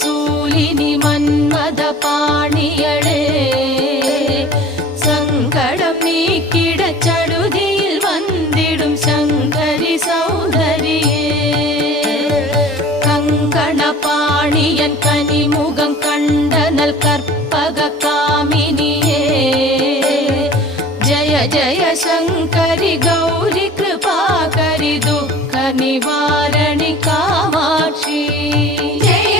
சூலினி மன்மத பாணியளே சங்கடம் நீக்கிடச் சடுதியில் வந்திடும் சங்கரி சௌந்தரியே கங்கண பாணியன் கனிமுகம் கண்டனல் கற்பக காமினியே ஜய ஜய சங்கரி கௌரி கிருபாகரி துக்க நிவாரணி காமாட்சி ஜய